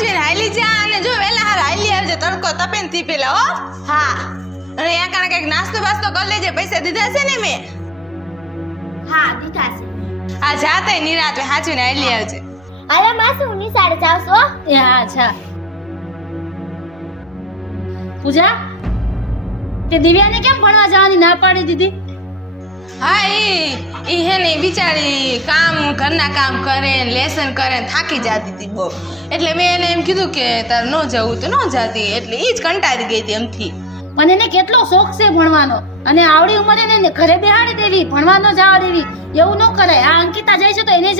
હાચવીને હાલી જા અને જો વેલા હાર હાલી આવજે તડકો તપે ને થી પેલા હો. હા અને યા કારણે કઈક નાસ્તો બાસ્તો કરી લેજે પૈસા દીધા છે ને મેં. હા દીધા છે. આ જાતે નિરાતે હાચવીને હાલી આવજે. અરે માસી હું નિશાળે જાઉં છું હો. એ હા અચ્છા પૂજા તે દિવ્યાને કેમ ભણવા જવાની ના પાડી દીધી? હા ઈ હે ને બિચારી ઘરના કામ કરે ને લેસન કરે ને થાકી જતી હતી બહુ. એટલે મેં એને એમ કીધું કે તાર ન જવું તો ન જાતી એટલે ઈ જ કંટાળી ગઈ હતી એમથી. પણ એને કેટલો શોખ છે ભણવાનો અને આવડી ઉંમરે એને ઘરે બેહાડી દેવી ભણવા ન જવા દેવી એવું ન કરાય. આ અંકિતા જાય છે તો એને